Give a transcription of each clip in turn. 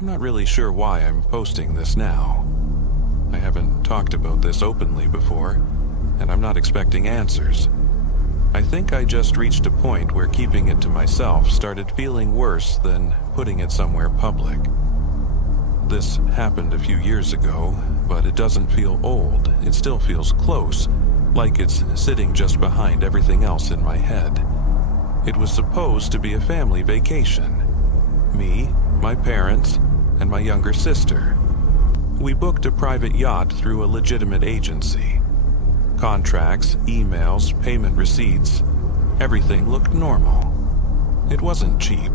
I'm not really sure why I'm posting this now. I haven't talked about this openly before, and I'm not expecting answers. I think I just reached a point where keeping it to myself started feeling worse than putting it somewhere public. This happened a few years ago, but it doesn't feel old. It still feels close, like it's sitting just behind everything else in my head. It was supposed to be a family vacation. Me, my parents, and my younger sister. We booked a private yacht through a legitimate agency. Contracts, emails, payment receipts, everything looked normal. It wasn't cheap,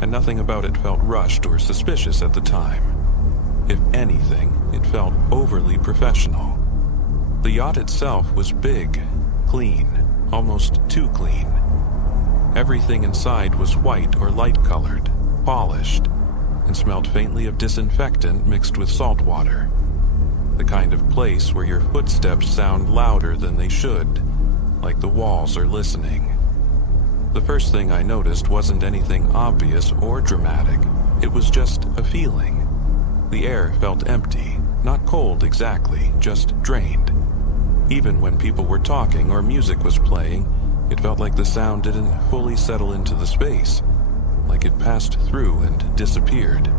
and nothing about it felt rushed or suspicious at the time. If anything, it felt overly professional. The yacht itself was big, clean, almost too clean. Everything inside was white or light-colored, polished, and smelled faintly of disinfectant mixed with salt water. The kind of place where your footsteps sound louder than they should, like the walls are listening. The first thing I noticed wasn't anything obvious or dramatic. It was just a feeling. The air felt empty, not cold exactly, just drained. Even when people were talking or music was playing, it felt like the sound didn't fully settle into the space, like it passed through and disappeared.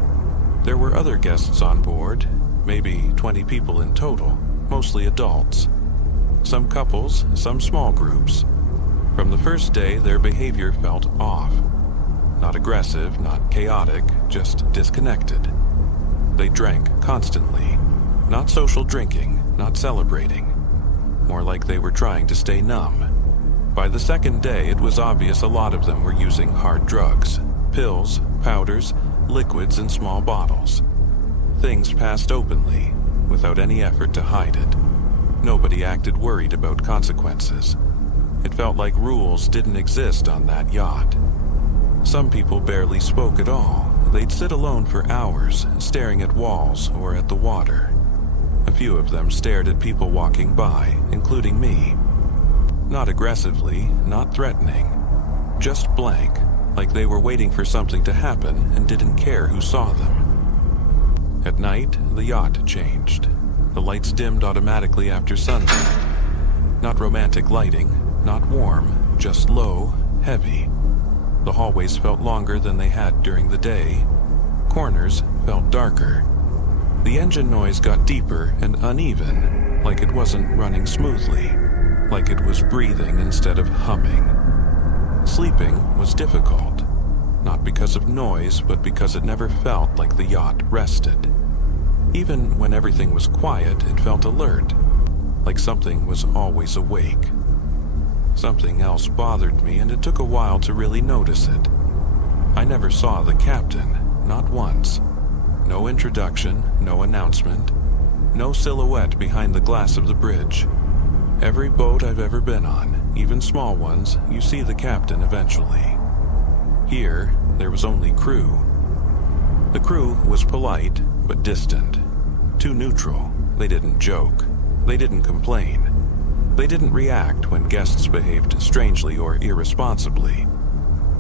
There were other guests on board, maybe 20 people in total, mostly adults. Some couples, some small groups. From the first day, their behavior felt off. Not aggressive, not chaotic, just disconnected. They drank constantly. Not social drinking, not celebrating. More like they were trying to stay numb. By the second day, it was obvious a lot of them were using hard drugs. Pills, powders, liquids in small bottles. Things passed openly, without any effort to hide it. Nobody acted worried about consequences. It felt like rules didn't exist on that yacht. Some people barely spoke at all. They'd sit alone for hours, staring at walls or at the water. A few of them stared at people walking by, including me. Not aggressively, not threatening. Just blank, like they were waiting for something to happen and didn't care who saw them. At night, the yacht changed. The lights dimmed automatically after sunset. Not romantic lighting, not warm, just low, heavy. The hallways felt longer than they had during the day. Corners felt darker. The engine noise got deeper and uneven, like it wasn't running smoothly, like it was breathing instead of humming. Sleeping was difficult, not because of noise, but because it never felt like the yacht rested. Even when everything was quiet, it felt alert, like something was always awake. Something else bothered me, and it took a while to really notice it. I never saw the captain, not once. No introduction, no announcement, no silhouette behind the glass of the bridge. Every boat I've ever been on, even small ones, you see the captain eventually. Here, there was only crew. The crew was polite, but distant. Too neutral. They didn't joke. They didn't complain. They didn't react when guests behaved strangely or irresponsibly.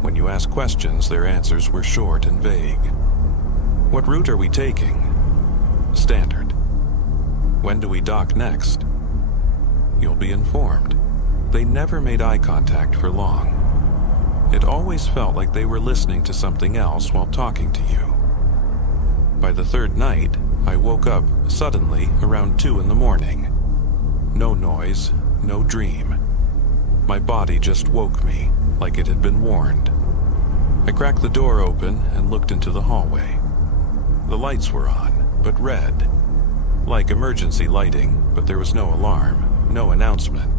When you asked questions, their answers were short and vague. What route are we taking? Standard. When do we dock next? You'll be informed. They never made eye contact for long. It always felt like they were listening to something else while talking to you. By the third night, I woke up suddenly around 2 in the morning. No noise, no dream. My body just woke me, like it had been warned. I cracked the door open and looked into the hallway. The lights were on, but red. Like emergency lighting, but there was no alarm, no announcement.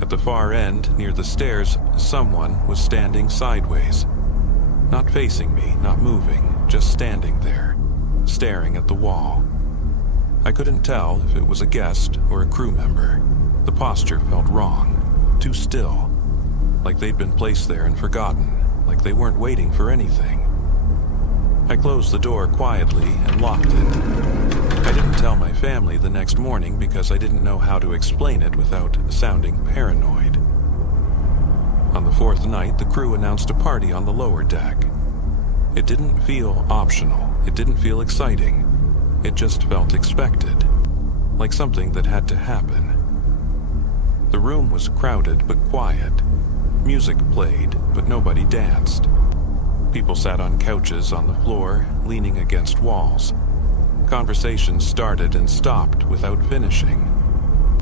At the far end, near the stairs, someone was standing sideways. Not facing me, not moving, just standing there, staring at the wall. I couldn't tell if it was a guest or a crew member. The posture felt wrong, too still, like they'd been placed there and forgotten, like they weren't waiting for anything. I closed the door quietly and locked it. I didn't tell my family the next morning because I didn't know how to explain it without sounding paranoid. On the fourth night, the crew announced a party on the lower deck. It didn't feel optional. It didn't feel exciting. It just felt expected, like something that had to happen. The room was crowded but quiet. Music played, but nobody danced. People sat on couches on the floor, leaning against walls. Conversations started and stopped without finishing.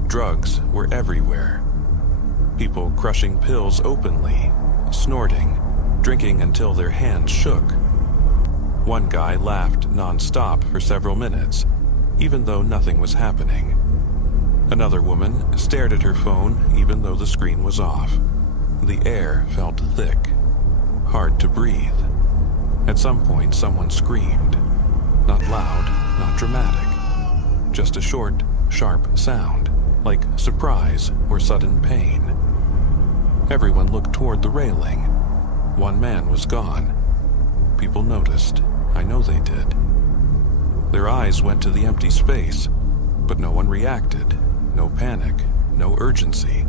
Drugs were everywhere. People crushing pills openly, snorting, drinking until their hands shook. One guy laughed non-stop for several minutes, even though nothing was happening. Another woman stared at her phone even though the screen was off. The air felt thick, hard to breathe. At some point, someone screamed. Not loud, not dramatic. Just a short, sharp sound, like surprise or sudden pain. Everyone looked toward the railing. One man was gone. People noticed. I know they did. Their eyes went to the empty space, but no one reacted. No panic, no urgency.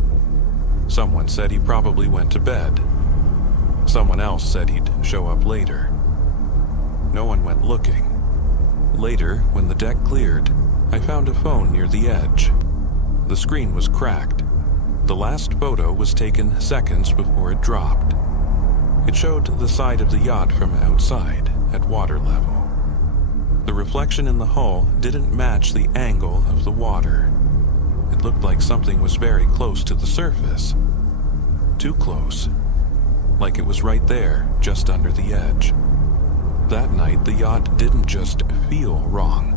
Someone said he probably went to bed. Someone else said he'd show up later. No one went looking. Later, when the deck cleared, I found a phone near the edge. The screen was cracked. The last photo was taken seconds before it dropped. It showed the side of the yacht from outside, at water level. The reflection in the hull didn't match the angle of the water. It looked like something was very close to the surface. Too close. Like it was right there, just under the edge. That night, the yacht didn't just feel wrong.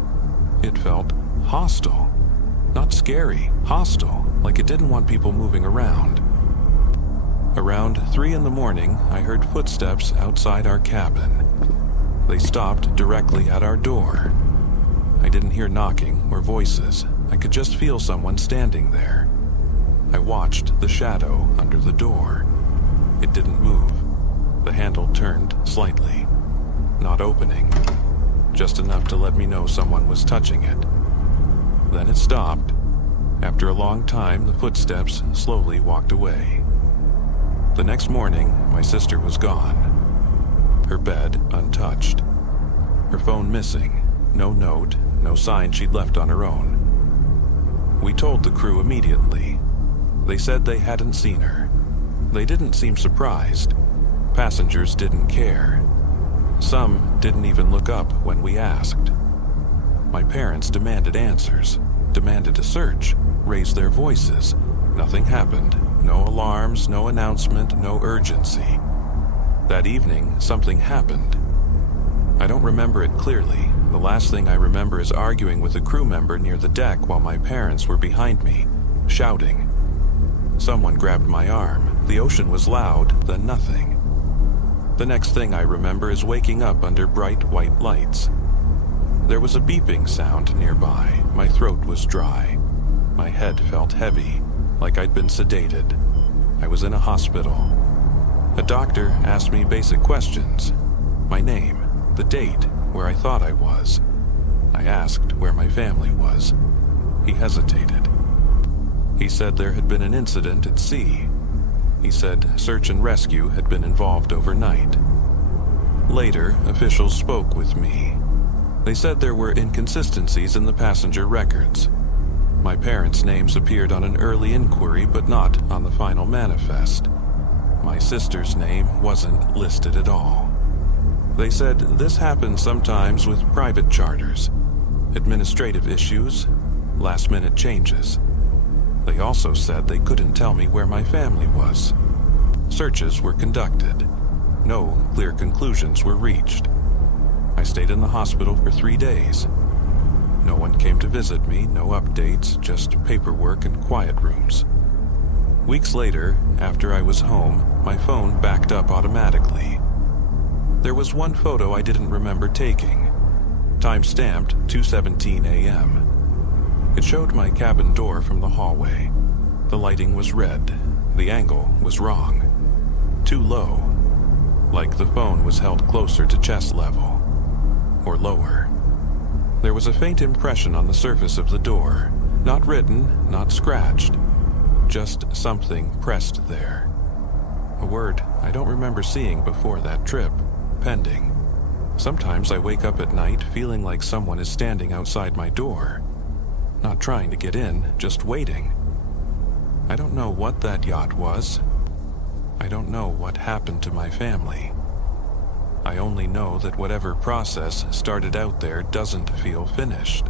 It felt hostile. Not scary, hostile, like it didn't want people moving around. Around 3 a.m, I heard footsteps outside our cabin. They stopped directly at our door. I didn't hear knocking or voices. I could just feel someone standing there. I watched the shadow under the door. It didn't move. The handle turned slightly. Not opening. Just enough to let me know someone was touching it. Then it stopped. After a long time, the footsteps slowly walked away. The next morning, my sister was gone. Her bed untouched. Her phone missing. No note, no sign she'd left on her own. We told the crew immediately. They said they hadn't seen her. They didn't seem surprised. Passengers didn't care. Some didn't even look up when we asked. My parents demanded answers, demanded a search, raised their voices. Nothing happened. No alarms, no announcement, no urgency. That evening, something happened. I don't remember it clearly. The last thing I remember is arguing with a crew member near the deck while my parents were behind me, shouting. Someone grabbed my arm. The ocean was loud, then nothing. The next thing I remember is waking up under bright white lights. There was a beeping sound nearby. My throat was dry. My head felt heavy, like I'd been sedated. I was in a hospital. A doctor asked me basic questions. My name, the date, where I thought I was. I asked where my family was. He hesitated. He said there had been an incident at sea. He said search and rescue had been involved overnight. Later, officials spoke with me. They said there were inconsistencies in the passenger records. My parents' names appeared on an early inquiry but not on the final manifest. My sister's name wasn't listed at all. They said this happens sometimes with private charters, administrative issues, last-minute changes. They also said they couldn't tell me where my family was. Searches were conducted. No clear conclusions were reached. I stayed in the hospital for 3 days. No one came to visit me, no updates, just paperwork and quiet rooms. Weeks later, after I was home, my phone backed up automatically. There was one photo I didn't remember taking, time-stamped 2:17 a.m. It showed my cabin door from the hallway. The lighting was red. The angle was wrong. Too low. Like the phone was held closer to chest level. Or lower. There was a faint impression on the surface of the door. Not written, not scratched. Just something pressed there. A word I don't remember seeing before that trip. Pending. Sometimes I wake up at night feeling like someone is standing outside my door. Not trying to get in, just waiting. I don't know what that yacht was. I don't know what happened to my family. I only know that whatever process started out there doesn't feel finished.